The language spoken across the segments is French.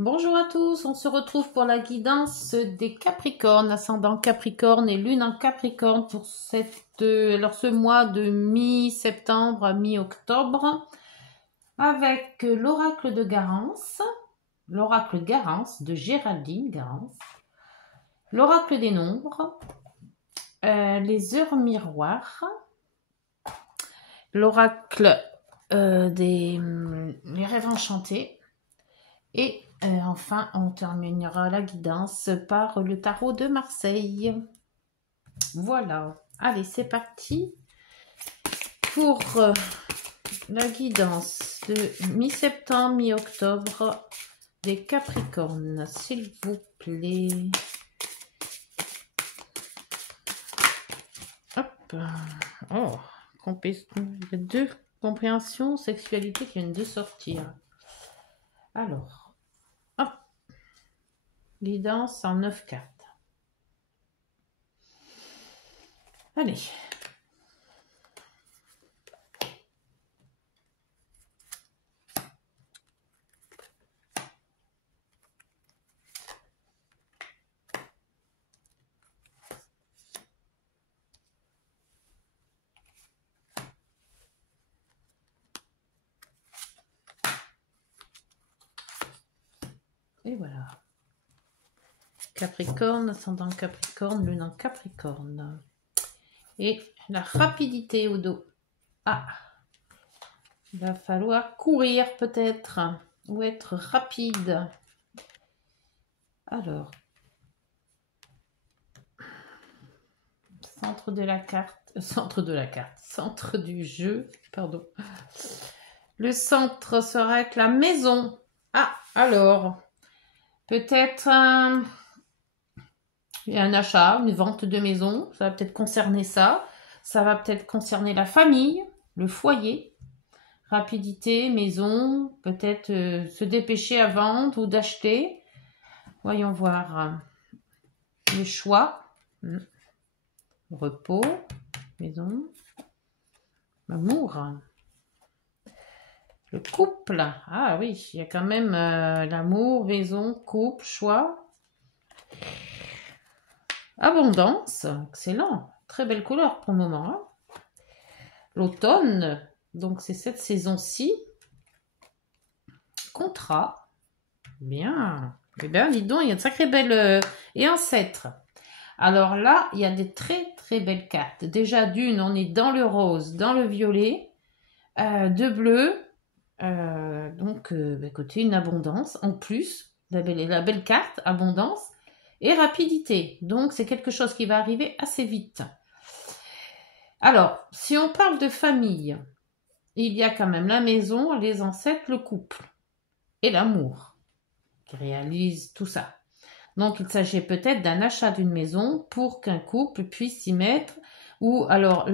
Bonjour à tous, on se retrouve pour la guidance des Capricornes, ascendant Capricorne et lune en Capricorne pour ce mois de mi-septembre à mi-octobre avec l'oracle de Garance, l'oracle Garance de Géraldine Garance, l'oracle des nombres, les heures miroirs, l'oracle des les rêves enchantés. Et enfin, on terminera la guidance par le tarot de Marseille. Voilà. Allez, c'est parti pour la guidance de mi-septembre, mi-octobre des Capricornes, s'il vous plaît. Hop. Oh, il y a deux compréhensions, sexualité qui viennent de sortir. Alors. Guidance en 9 cartes. Allez. Et voilà. Capricorne, ascendant Capricorne, lune en Capricorne. Et la rapidité au dos. Ah, il va falloir courir peut-être, ou être rapide. Alors, centre du jeu, pardon. Le centre serait la maison. Ah, alors, peut-être un achat, une vente de maison, ça va peut-être concerner ça. Ça va peut-être concerner la famille, le foyer. Rapidité, maison, peut-être se dépêcher à vendre ou d'acheter. Voyons voir. Le choix. Repos, maison. L'amour. Le couple. Ah oui, il y a quand même l'amour, maison, couple, choix. Abondance, excellent. Très belle couleur pour le moment. Hein. L'automne, donc c'est cette saison-ci. Contrat. Bien. Eh bien, dis donc, il y a de sacrées belles... et ancêtres. Alors là, il y a des très très belles cartes. Déjà d'une, on est dans le rose, dans le violet, de bleu. Donc, écoutez, une abondance. En plus, la belle carte, abondance. Et rapidité. Donc, c'est quelque chose qui va arriver assez vite. Alors, si on parle de famille, il y a quand même la maison, les ancêtres, le couple et l'amour qui réalise tout ça. Donc, il s'agit peut-être d'un achat d'une maison pour qu'un couple puisse s'y mettre. Ou alors,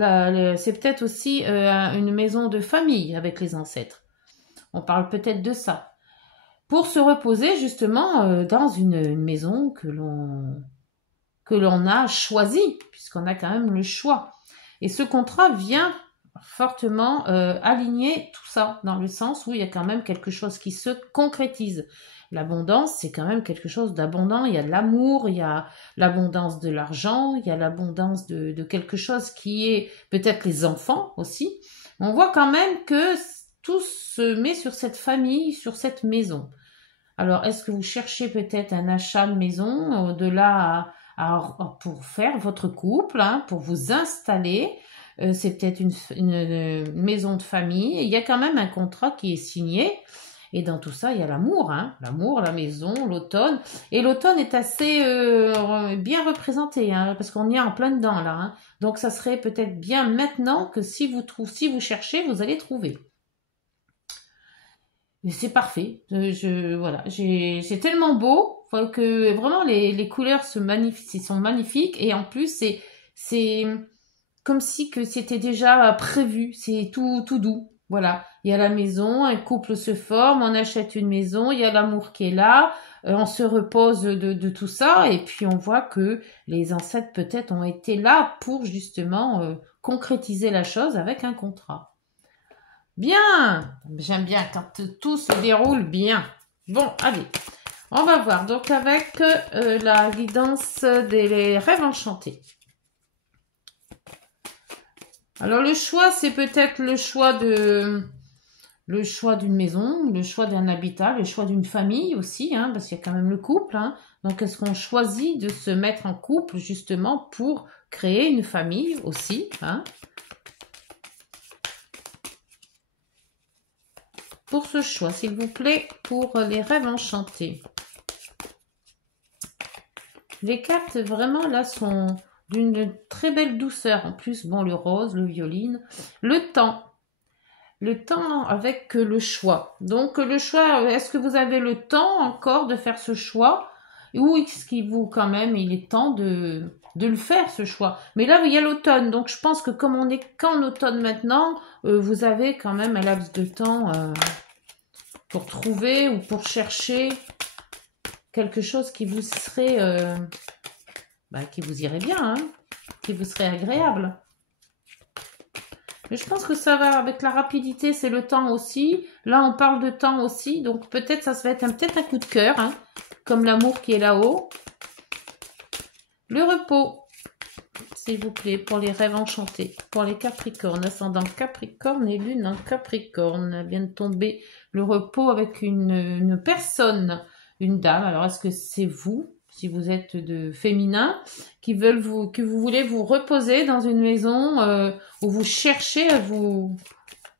c'est peut-être aussi une maison de famille avec les ancêtres. On parle peut-être de ça. Pour se reposer justement dans une maison que l'on a choisie, puisqu'on a quand même le choix. Et ce contrat vient fortement aligner tout ça, dans le sens où il y a quand même quelque chose qui se concrétise. L'abondance, c'est quand même quelque chose d'abondant. Il y a de l'amour, il y a l'abondance de l'argent, il y a l'abondance de quelque chose qui est peut-être les enfants aussi. On voit quand même que tout se met sur cette famille, sur cette maison. Alors, est-ce que vous cherchez peut-être un achat de maison au-delà pour faire votre couple, hein, pour vous installer? C'est peut-être une maison de famille. Il y a quand même un contrat qui est signé. Et dans tout ça, il y a l'amour, hein, l'amour, la maison, l'automne. Et l'automne est assez bien représenté, hein, parce qu'on y est en plein dedans là. Hein. Donc, ça serait peut-être bien maintenant que si vous cherchez, vous allez trouver. Mais c'est parfait. Voilà, c'est tellement beau que vraiment les couleurs sont magnifiques et en plus c'est comme si que c'était déjà prévu. C'est tout doux. Voilà, il y a la maison, un couple se forme, on achète une maison, il y a l'amour qui est là, on se repose de tout ça et puis on voit que les ancêtres peut-être ont été là pour justement concrétiser la chose avec un contrat. Bien, j'aime bien quand tout se déroule bien. Bon, allez, On va voir donc avec la guidance des rêves enchantés. Alors le choix, c'est peut-être le choix d'une maison, le choix d'un habitat, le choix d'une famille aussi, hein, parce qu'il y a quand même le couple. Hein. Donc est-ce qu'on choisit de se mettre en couple justement pour créer une famille aussi, hein. Pour ce choix, s'il vous plaît, pour les rêves enchantés. Les cartes, vraiment, là, sont d'une très belle douceur. En plus, bon, le rose, le violine. Le temps. Le temps avec le choix. Donc, le choix, est-ce que vous avez le temps encore de faire ce choix? Ou est-ce qu'il vous, quand même, il est temps de le faire, ce choix? Mais là, il y a l'automne. Donc, je pense que comme on est qu'en automne maintenant, vous avez quand même un laps de temps pour trouver ou pour chercher quelque chose qui vous serait... qui vous irait bien, hein, qui vous serait agréable. Mais je pense que ça va avec la rapidité, c'est le temps aussi. Là, on parle de temps aussi, donc peut-être ça va être peut-être un coup de cœur, hein, comme l'amour qui est là-haut. Le repos, s'il vous plaît, pour les rêves enchantés, pour les Capricornes, ascendant Capricorne et lune en Capricorne. Vient de tomber le repos avec une personne, une dame. Alors, est-ce que c'est vous? Si vous êtes de féminin, que vous voulez vous reposer dans une maison où vous cherchez à vous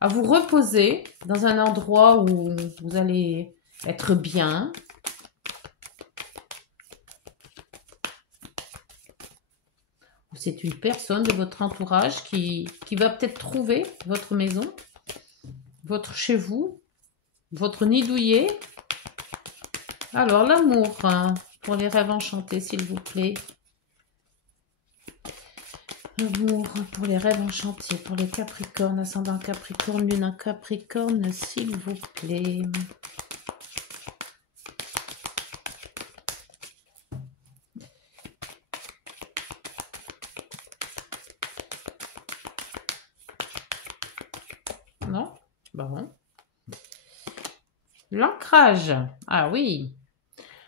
reposer dans un endroit où vous allez être bien. C'est une personne de votre entourage qui va peut-être trouver votre maison, votre chez vous, votre nid douillet. Alors, l'amour, hein. Pour les rêves enchantés, s'il vous plaît. L'amour pour les rêves enchantés, pour les Capricornes, ascendant Capricorne, lune en Capricorne, s'il vous plaît. Non? Bon. L'ancrage. Ah oui.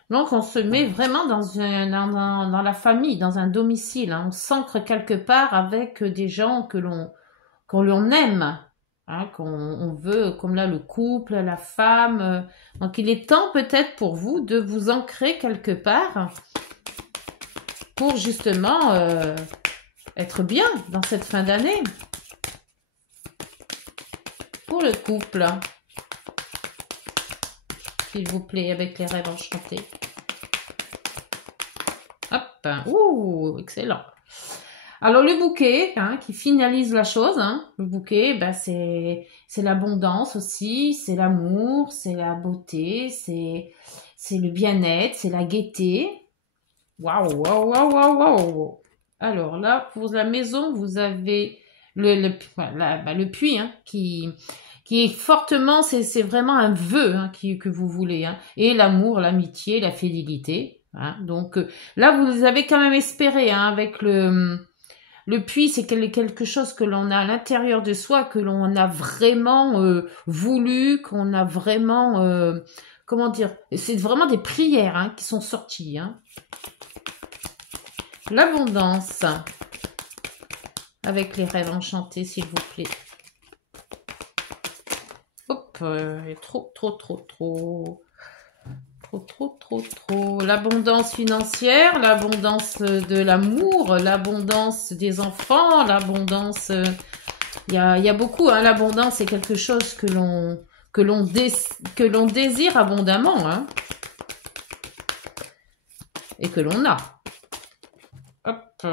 Donc, on se met vraiment dans la famille, dans un domicile. Hein. On s'ancre quelque part avec des gens que l'on aime, hein, qu'on veut, comme là, le couple, la femme. Donc, il est temps peut-être pour vous de vous ancrer quelque part pour justement être bien dans cette fin d'année. Pour le couple, s'il vous plaît, avec les rêves enchantés. Hop, ouh, excellent. Alors le bouquet, hein, qui finalise la chose, hein, le bouquet, c'est l'abondance aussi, c'est l'amour, c'est la beauté, c'est le bien-être, c'est la gaieté. Waouh, waouh, waouh, waouh, waouh. Alors là, pour la maison, vous avez le puits, hein, qui est fortement, c'est vraiment un vœu, hein, que vous voulez, hein, et l'amour, l'amitié, la fidélité. Hein, donc là, vous avez quand même espéré, hein, avec le puits, c'est quelque chose que l'on a à l'intérieur de soi, que l'on a vraiment voulu, qu'on a vraiment, comment dire, c'est vraiment des prières, hein, qui sont sorties. Hein. L'abondance, avec les rêves enchantés, s'il vous plaît. Hop, trop. L'abondance financière, l'abondance de l'amour, l'abondance des enfants, l'abondance... Il y a beaucoup, hein, l'abondance c'est quelque chose que l'on désire abondamment, hein, et que l'on a. Hop,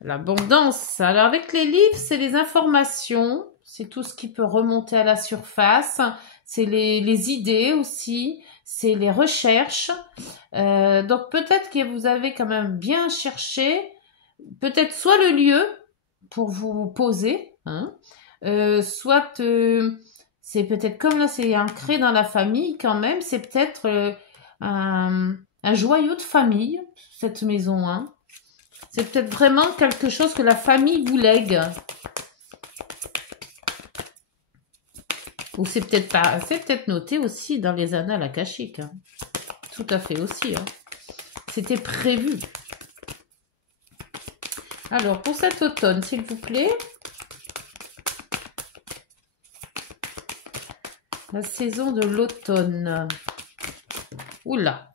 l'abondance. Alors avec les livres, c'est les informations, c'est tout ce qui peut remonter à la surface, c'est les idées aussi, c'est les recherches. Donc peut-être que vous avez quand même bien cherché, peut-être soit le lieu pour vous poser, hein, soit c'est peut-être comme là c'est ancré dans la famille quand même, c'est peut-être un joyau de famille, cette maison, hein. C'est peut-être vraiment quelque chose que la famille vous lègue. Ou c'est peut-être noté aussi dans les annales akashiques. Hein. tout à fait aussi. Hein. C'était prévu. Alors, pour cet automne, s'il vous plaît. La saison de l'automne. Oula.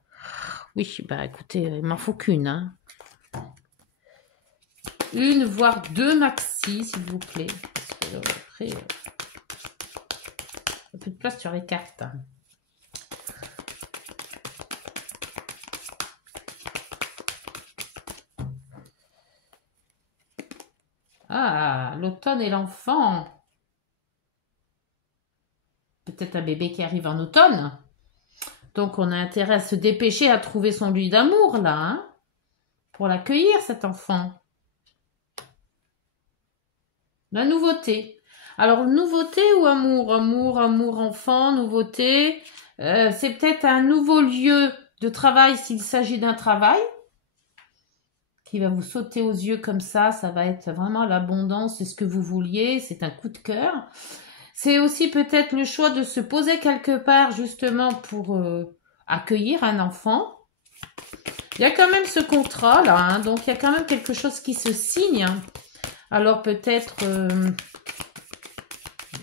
Oui, bah écoutez, il m'en faut qu'une. Hein. Une, voire deux maxi, s'il vous plaît. Parce que, après, il y a plus de place sur les cartes. Ah, l'automne et l'enfant. Peut-être un bébé qui arrive en automne. Donc, on a intérêt à se dépêcher à trouver son lieu d'amour, là, hein, pour l'accueillir, cet enfant. La nouveauté. Alors, nouveauté ou amour? Amour, amour, enfant, nouveauté. C'est peut-être un nouveau lieu de travail s'il s'agit d'un travail qui va vous sauter aux yeux comme ça. Ça va être vraiment l'abondance, c'est ce que vous vouliez. C'est un coup de cœur. C'est aussi peut-être le choix de se poser quelque part justement pour accueillir un enfant. Il y a quand même ce contrat là, hein, donc il y a quand même quelque chose qui se signe. Alors peut-être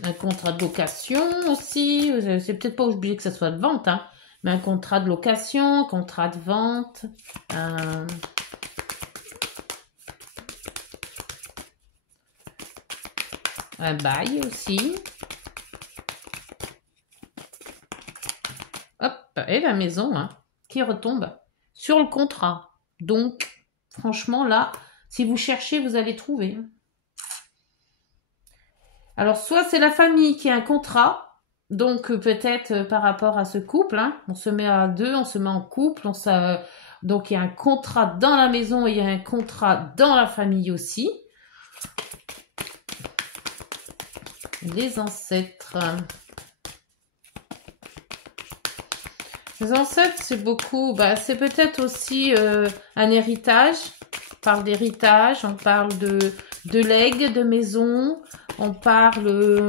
un contrat de location aussi. C'est peut-être pas obligé que ça soit de vente, hein, mais un contrat de location, contrat de vente. Un bail aussi. Hop, et la maison hein, qui retombe sur le contrat. Donc, franchement, là, si vous cherchez, vous allez trouver. Alors, soit c'est la famille qui a un contrat, donc peut-être par rapport à ce couple, hein, on se met à deux, on se met en couple, donc il y a un contrat dans la maison et il y a un contrat dans la famille aussi. Les ancêtres. Les ancêtres, c'est beaucoup, c'est peut-être aussi un héritage. On parle d'héritage, on parle de legs, de maison, on parle...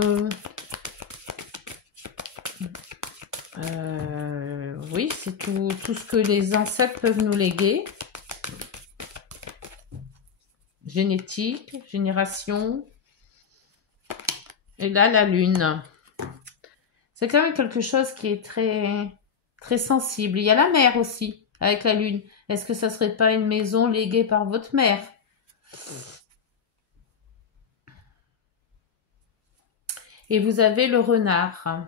oui, c'est tout ce que les ancêtres peuvent nous léguer. Génétique, génération. Et là, la lune. C'est quand même quelque chose qui est très... très sensible. Il y a la mère aussi, avec la lune. Est-ce que ça serait pas une maison léguée par votre mère? Et vous avez le renard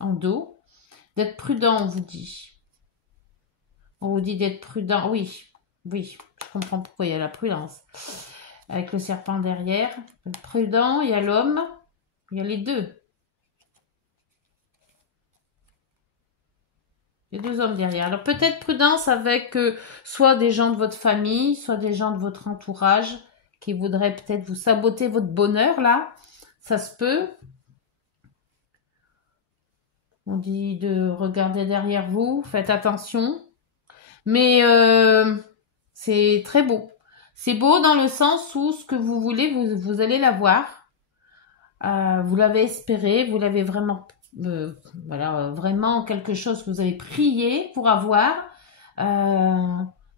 en dos. D'être prudent, on vous dit. On vous dit d'être prudent. Oui, oui, je comprends pourquoi il y a la prudence. Avec le serpent derrière. Prudent, il y a l'homme. Il y a les deux. Les deux hommes derrière. Alors peut-être prudence avec soit des gens de votre famille, soit des gens de votre entourage qui voudraient peut-être vous saboter votre bonheur là. Ça se peut. On dit de regarder derrière vous, faites attention. Mais c'est très beau. C'est beau dans le sens où ce que vous voulez, vous allez l'avoir. Vous l'avez espéré, vous l'avez vraiment... voilà, vraiment quelque chose que vous avez prié pour avoir,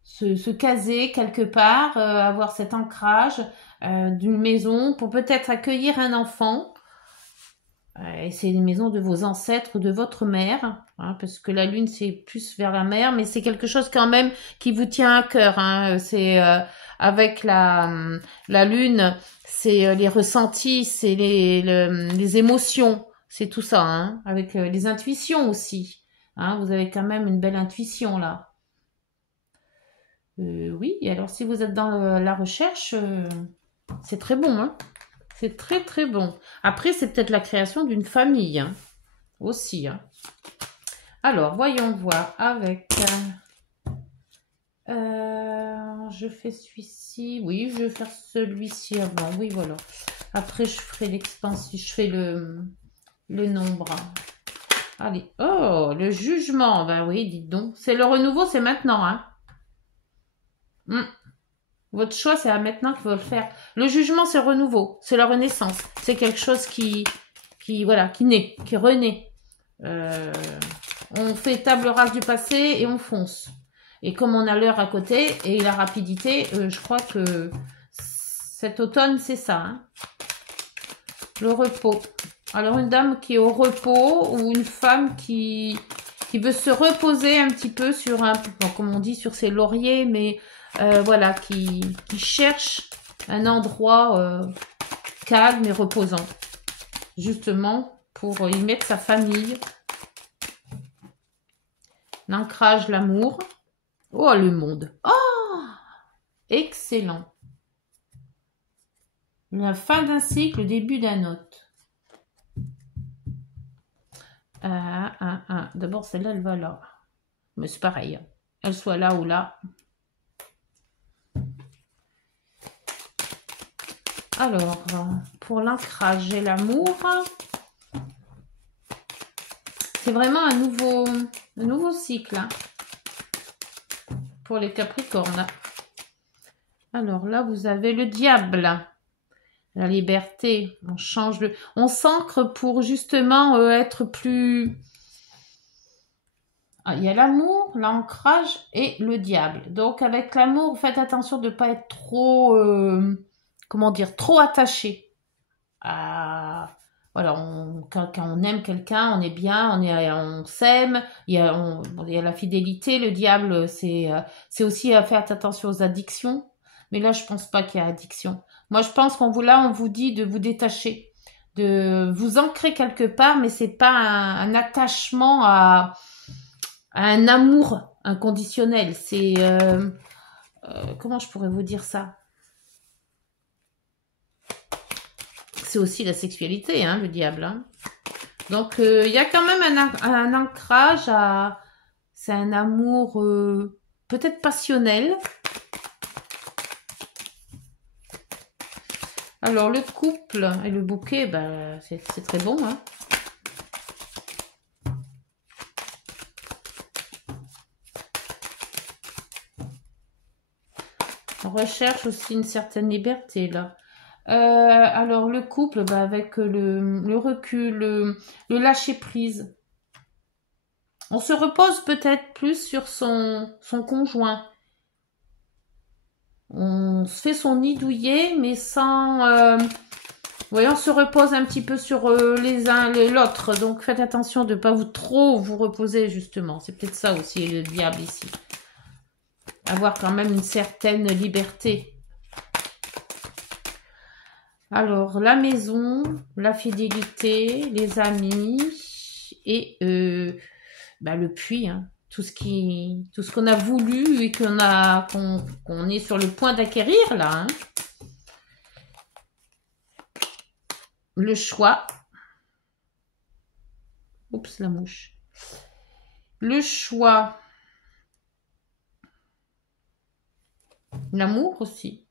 se caser quelque part, avoir cet ancrage d'une maison pour peut-être accueillir un enfant. Et c'est une maison de vos ancêtres, de votre mère, hein, parce que la lune c'est plus vers la mère, mais c'est quelque chose quand même qui vous tient à cœur. Hein. C'est avec la lune, c'est les ressentis, c'est les émotions. C'est tout ça, hein, avec les intuitions aussi. Hein, vous avez quand même une belle intuition là. Oui, alors si vous êtes dans la recherche, c'est très bon. Hein. C'est très très bon. Après, c'est peut-être la création d'une famille hein, aussi. Hein. Alors, voyons voir avec... je fais celui-ci. Oui, je vais faire celui-ci avant. Oui, voilà. Après, je ferai l'expansion. Je fais le nombre. Allez. Oh, le jugement. Ben oui, dites donc. C'est le renouveau, c'est maintenant. Hein. Votre choix, c'est à maintenant qu'il faut le faire. Le jugement, c'est le renouveau. C'est la renaissance. C'est quelque chose qui naît, qui renaît. On fait table rase du passé et on fonce. Et comme on a l'heure à côté et la rapidité, je crois que cet automne, c'est ça. Hein. Le repos. Alors, une dame qui est au repos ou une femme qui veut se reposer un petit peu sur un, bon, comme on dit, sur ses lauriers, mais voilà, qui cherche un endroit calme et reposant. Justement, pour y mettre sa famille. L'ancrage, l'amour. Oh, le monde. Oh, excellent. La fin d'un cycle, le début d'un autre. D'abord, celle-là, elle va là. Mais c'est pareil. Elle soit là ou là. Alors, pour l'ancrage et l'amour, c'est vraiment un nouveau cycle hein, pour les Capricornes. Alors là, vous avez le diable. La liberté, on change de... On s'ancre pour justement être plus... Ah, il y a l'amour, l'ancrage et le diable. Donc avec l'amour, faites attention de ne pas être trop... comment dire, trop attaché. Voilà, quand on aime quelqu'un, on est bien, on s'aime, il y a la fidélité, le diable, c'est aussi à faire attention aux addictions. Mais là, je pense pas qu'il y a addiction. Moi, je pense on vous dit de vous détacher, de vous ancrer quelque part, mais c'est pas un attachement à un amour inconditionnel. C'est comment je pourrais vous dire ça? C'est aussi la sexualité, hein, le diable. Hein. Donc, il y a quand même un ancrage à... C'est un amour peut-être passionnel. Alors, le couple et le bouquet, ben, c'est très bon. Hein. On recherche aussi une certaine liberté, là. Alors, le couple, bah, avec le recul, le lâcher prise. On se repose peut-être plus sur son conjoint. On se fait son nid douillet, mais sans... voyez, on se repose un petit peu sur les uns et l'autre. Donc, faites attention de ne pas trop vous reposer, justement. C'est peut-être ça aussi, le diable, ici. Avoir quand même une certaine liberté. Alors, la maison, la fidélité, les amis et le puits, hein, tout ce qu'on a voulu et qu'on est sur le point d'acquérir là. Hein. Le choix. Oups, la mouche. Le choix. L'amour aussi.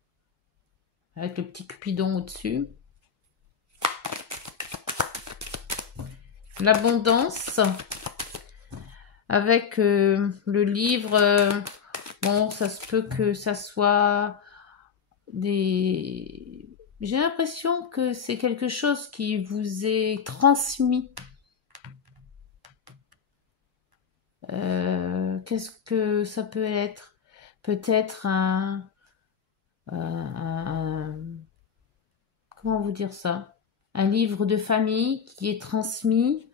Avec le petit cupidon au-dessus. L'abondance. Avec le livre. Bon, ça se peut que ça soit des... J'ai l'impression que c'est quelque chose qui vous est transmis. Qu'est-ce que ça peut être? Peut-être comment vous dire ça? Un livre de famille qui est transmis.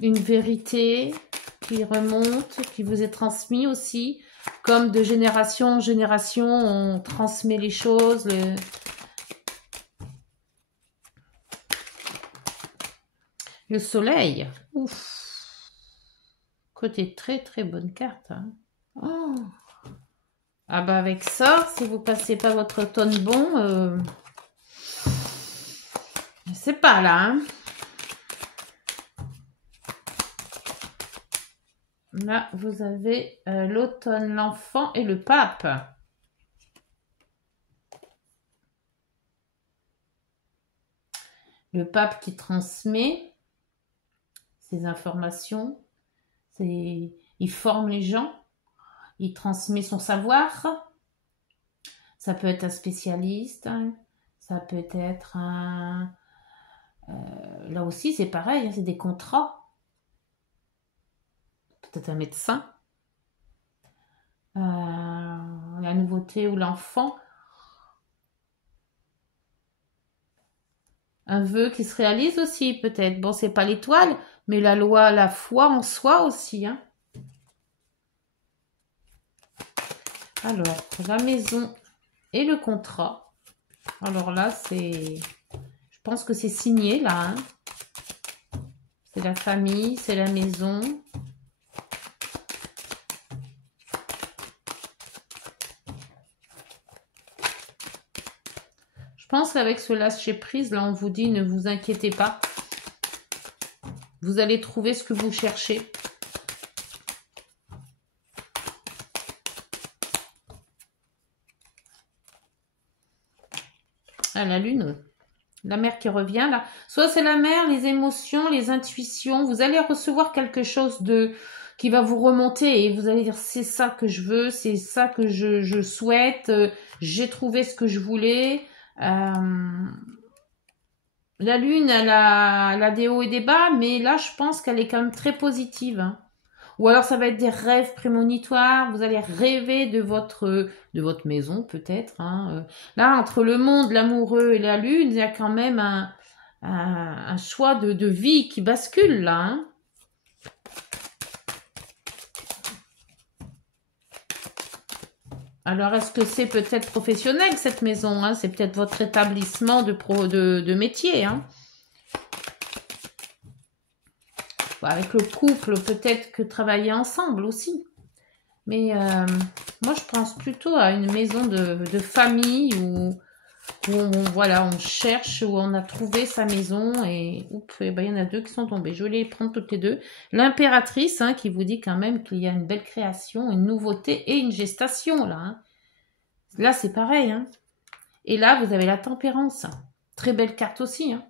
Une vérité qui remonte, qui vous est transmise aussi. Comme de génération en génération, on transmet les choses. Le soleil. Ouf. Côté très très bonne carte. Hein. Oh. Ah bah avec ça, si vous passez pas votre automne bon, c'est pas là. Hein. Là, vous avez l'automne, l'enfant et le pape. Le pape qui transmet ses informations, il forme les gens, il transmet son savoir. Ça peut être un spécialiste, hein. Ça peut être Là aussi, c'est pareil, hein, c'est des contrats. Peut-être un médecin. La nouveauté ou l'enfant. Un vœu qui se réalise aussi, peut-être. Bon, c'est pas l'étoile, mais la loi, la foi en soi aussi, hein. Alors, la maison et le contrat. Alors là, c'est... Je pense que c'est signé, là, hein. C'est la famille, c'est la maison. Je pense qu'avec ce lâcher-prise, là, on vous dit, ne vous inquiétez pas. Vous allez trouver ce que vous cherchez. Ah, la lune. La mer qui revient, là. Soit c'est la mer, les émotions, les intuitions. Vous allez recevoir quelque chose de qui va vous remonter et vous allez dire c'est ça que je veux, c'est ça que je souhaite. J'ai trouvé ce que je voulais. La lune, elle a des hauts et des bas, mais là, je pense qu'elle est quand même très positive, hein. Ou alors, ça va être des rêves prémonitoires. Vous allez rêver de votre maison, peut-être, hein. Là, entre le monde, l'amoureux et la lune, il y a quand même un choix de vie qui bascule, là, hein. Alors, est-ce que c'est peut-être professionnel, cette maison, hein? C'est peut-être votre établissement de métier, hein? Avec le couple, peut-être que travailler ensemble aussi. Mais moi, je pense plutôt à une maison de famille où voilà, on cherche, où on a trouvé sa maison et oups, et ben, il y en a deux qui sont tombés. Je vais les prendre toutes les deux. L'impératrice, hein, qui vous dit quand même qu'il y a une belle création, une nouveauté et une gestation, là, hein. Là, c'est pareil, hein. Et là, vous avez la tempérance. Très belle carte aussi, hein.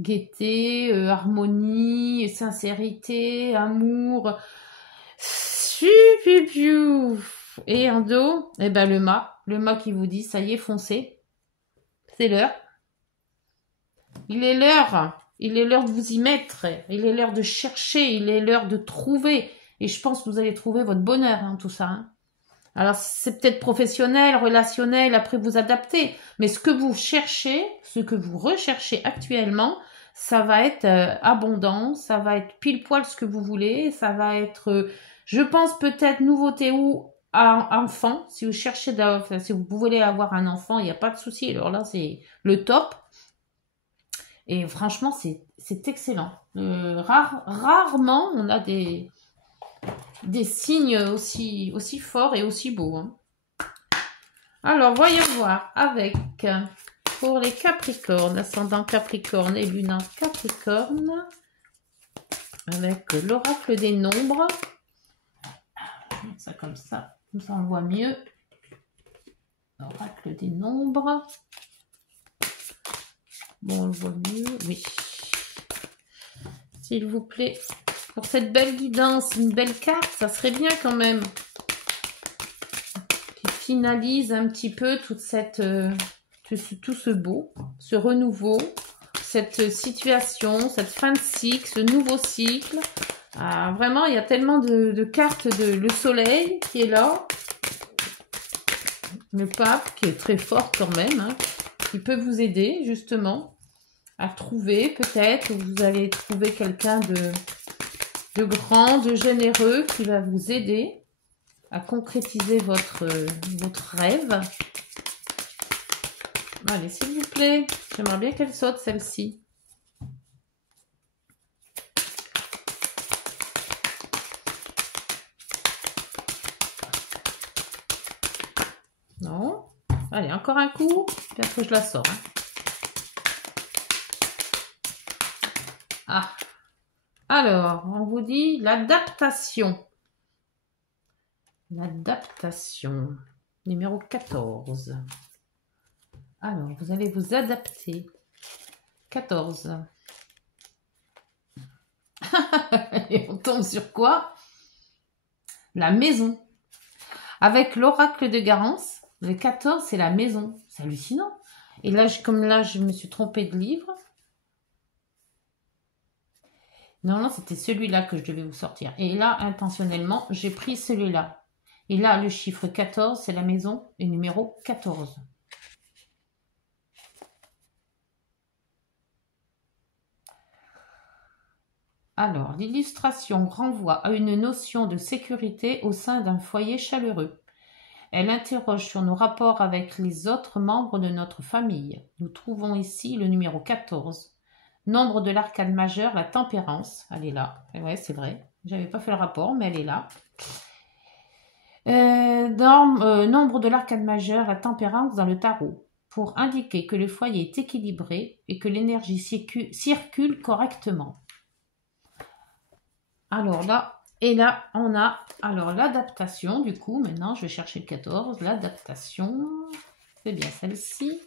Gaieté, harmonie, sincérité, amour. Et en dos, eh ben le mât qui vous dit, ça y est, foncez. C'est l'heure. Il est l'heure de vous y mettre. Il est l'heure de chercher, il est l'heure de trouver. Et je pense que vous allez trouver votre bonheur, hein, tout ça, hein. Alors, c'est peut-être professionnel, relationnel, après vous adapter. Mais ce que vous cherchez, ce que vous recherchez actuellement, ça va être abondant, ça va être pile poil ce que vous voulez, ça va être, je pense peut-être nouveauté ou enfant. Si vous cherchez, enfin, si vous voulez avoir un enfant, il n'y a pas de souci. Alors là, c'est le top. Et franchement, c'est excellent. Rarement, on a des signes aussi forts et aussi beaux, hein. Alors, voyons voir avec, pour les Capricornes, ascendant Capricorne et lune en Capricorne, avec l'oracle des nombres. Je vais mettre ça comme ça on voit mieux. L'oracle des nombres. Bon, on le voit mieux, oui. S'il vous plaît, pour cette belle guidance, une belle carte, ça serait bien quand même. Qui finalise un petit peu toute cette, tout ce beau, ce renouveau, cette situation, cette fin de cycle, ce nouveau cycle. Vraiment, il y a tellement de cartes le soleil qui est là. Le pape qui est très fort quand même, hein, qui peut vous aider justement à trouver peut-être, vous allez trouver quelqu'un de grand, de généreux qui va vous aider à concrétiser votre rêve. Allez, s'il vous plaît, j'aimerais bien qu'elle saute celle-ci. Non. Allez, encore un coup, puis après je la sors, hein. Ah. Alors, on vous dit l'adaptation. L'adaptation. Numéro 14. Alors, vous allez vous adapter. 14. Et on tombe sur quoi? La maison. Avec l'oracle de Garance, le 14, c'est la maison. C'est hallucinant. Et là, comme là, je me suis trompée de livre. Non, c'était celui-là que je devais vous sortir. Et là, intentionnellement, j'ai pris celui-là. Et là, le chiffre 14, c'est la maison et numéro 14. Alors, l'illustration renvoie à une notion de sécurité au sein d'un foyer chaleureux. Elle interroge sur nos rapports avec les autres membres de notre famille. Nous trouvons ici le numéro 14. Nombre de l'arcade majeure, la tempérance. Elle est là. Ouais, c'est vrai. J'avais pas fait le rapport, mais elle est là. Nombre de l'arcade majeure, la tempérance dans le tarot. Pour indiquer que le foyer est équilibré et que l'énergie circule correctement. Alors là, et là, on a alors l'adaptation, du coup, maintenant, je vais chercher le 14, l'adaptation, c'est bien celle-ci.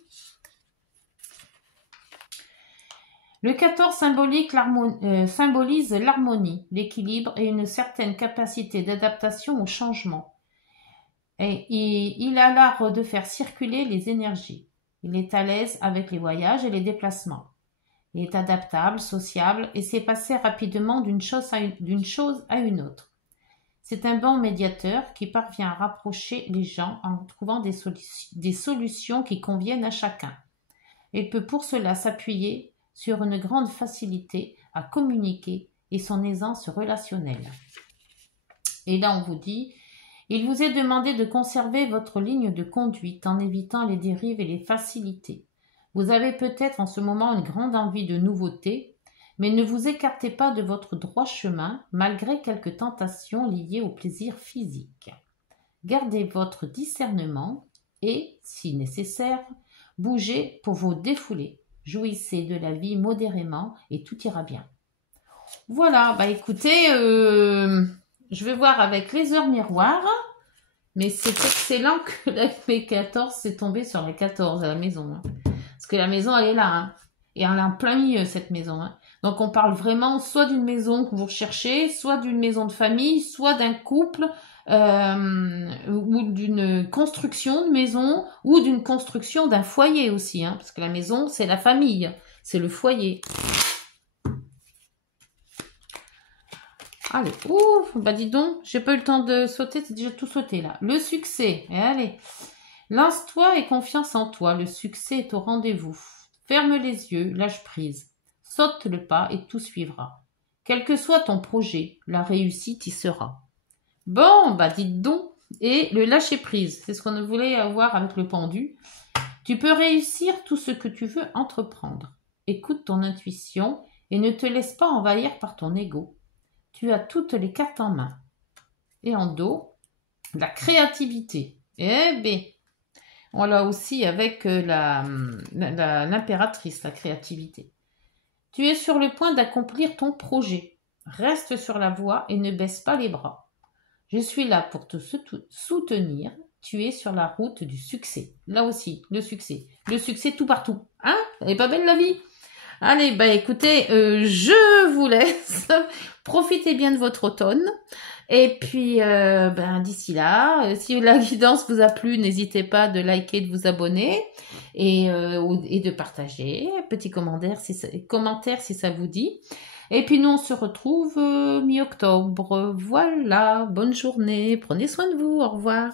Le 14 symbolise l'harmonie, l'équilibre et une certaine capacité d'adaptation au changement. Et il a l'art de faire circuler les énergies. Il est à l'aise avec les voyages et les déplacements. Il est adaptable, sociable et sait passer rapidement d'une chose à une autre. C'est un bon médiateur qui parvient à rapprocher les gens en trouvant des solutions qui conviennent à chacun. Il peut pour cela s'appuyer sur une grande facilité à communiquer et son aisance relationnelle. Et là, on vous dit, il vous est demandé de conserver votre ligne de conduite en évitant les dérives et les facilités. Vous avez peut-être en ce moment une grande envie de nouveauté, mais ne vous écartez pas de votre droit chemin malgré quelques tentations liées au plaisir physique. Gardez votre discernement et, si nécessaire, bougez pour vous défouler. Jouissez de la vie modérément et tout ira bien. Voilà, bah écoutez, je vais voir avec les heures miroirs, mais c'est excellent que la FP14 s'est tombée sur la 14 à la maison. Hein. Parce que la maison, elle est là. Hein. Et elle est en plein milieu, cette maison. Hein. Donc, on parle vraiment soit d'une maison que vous recherchez, soit d'une maison de famille, soit d'un couple, ou d'une construction de maison, ou d'une construction d'un foyer aussi. Hein. Parce que la maison, c'est la famille. C'est le foyer. Allez, ouf, bah dis donc, j'ai pas eu le temps de sauter, c'est déjà tout sauté là. Le succès, et allez. Lance-toi et confiance en toi, le succès est au rendez-vous. Ferme les yeux, lâche prise. Saute le pas et tout suivra. Quel que soit ton projet, la réussite y sera. Bon, bah dites donc. Et le lâcher prise, c'est ce qu'on voulait avoir avec le pendu. Tu peux réussir tout ce que tu veux entreprendre. Écoute ton intuition et ne te laisse pas envahir par ton ego. Tu as toutes les cartes en main. Et en dos, la créativité. Eh bien, on l'a aussi avec l'impératrice, la créativité. Tu es sur le point d'accomplir ton projet. Reste sur la voie et ne baisse pas les bras. Je suis là pour te soutenir. Tu es sur la route du succès. Là aussi, le succès. Le succès tout partout. Hein? Elle est pas belle la vie? Allez, bah écoutez, je vous laisse. Profitez bien de votre automne. Et puis, d'ici là, si la guidance vous a plu, n'hésitez pas de liker, de vous abonner et de partager. Petit commentaire si ça vous dit. Et puis nous, on se retrouve mi-octobre. Voilà, bonne journée, prenez soin de vous, au revoir.